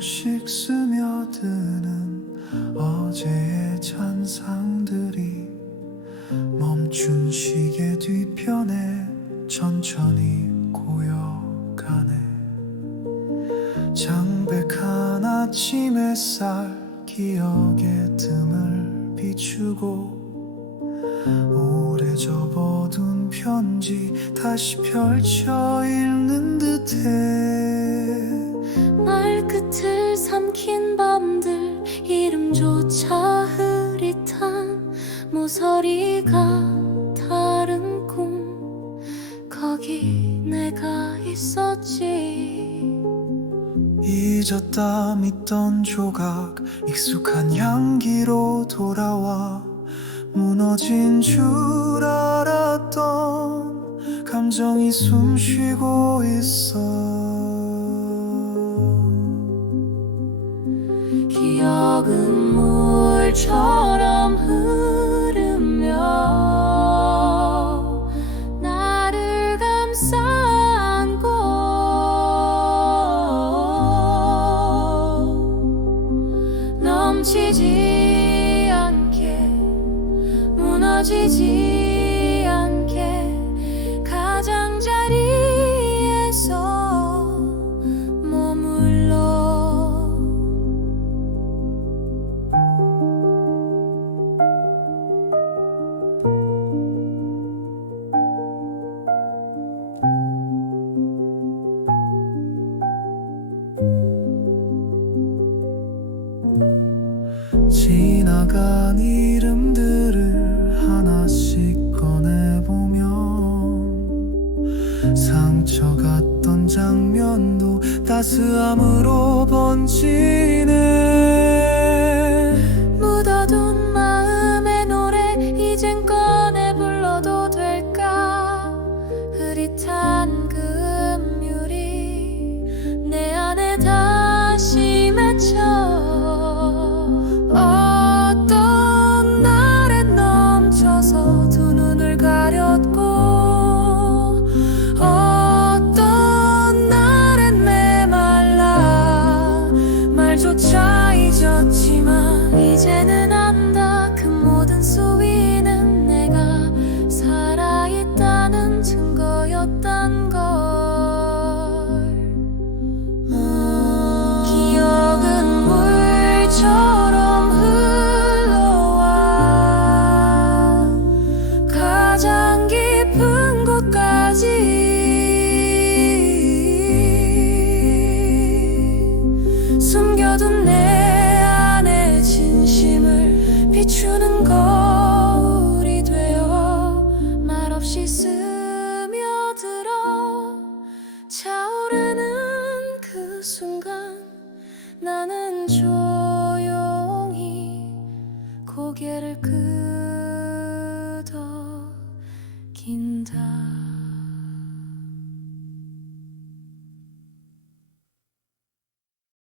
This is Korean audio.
조금씩 스며드는 어제의 잔상들이 멈춘 시계 뒤편에 천천히 고여가네. 장백한 아침 햇살 기억의 틈을 비추고 오래 접어둔 편지 다시 펼쳐 읽 모서리가 다른 꿈 거기 내가 있었지. 잊었다 믿던 조각 익숙한 향기로 돌아와 무너진 줄 알았던 감정이 숨쉬고 있어. 기억은 물처럼 흐 넘치지 않게 무너지지 지나간 이름들을 하나씩 꺼내보면 상처갔던 장면도 따스함으로 번지네 고개를 끄덕인다.